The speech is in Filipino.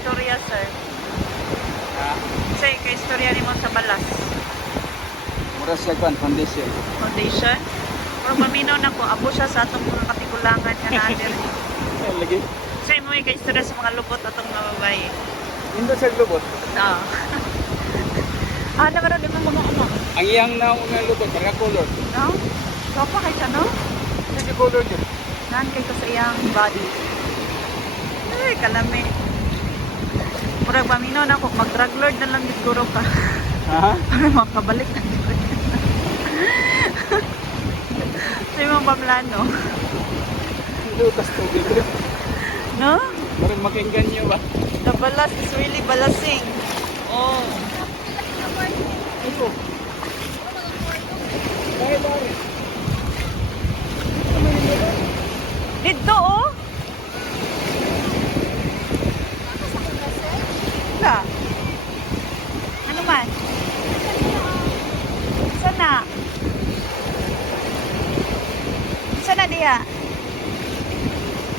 istorya, sir? Ha? Say, ka-istorya ni mo sa balas. Mura siya kan foundation. Foundation? Pero maminaw na ko, abo siya sa atong mga katigulangan nga natin. Lagi. Say, mo yung ka-istorya sa mga lubot atong mga babae. Indo sa lubot. Ah. Naman din mo mga anak. Ang iyang na unang lubot, para color. No? Sopa kay ka, no? Hindi color dyan. Naan kay ka sa iyang body. Ay, kalami. Murag paminaw na ako, mag-drug lord na lang siguro ka. Ha? Para makabalik na dito. Sa imong pamlano. Hindi utas tubig. No? Parang makinggan niyo ba? The balas is really balasing. Oh. Ito. Dahil. Dito, oh. Wala. Ano man? Sana? Sana diha?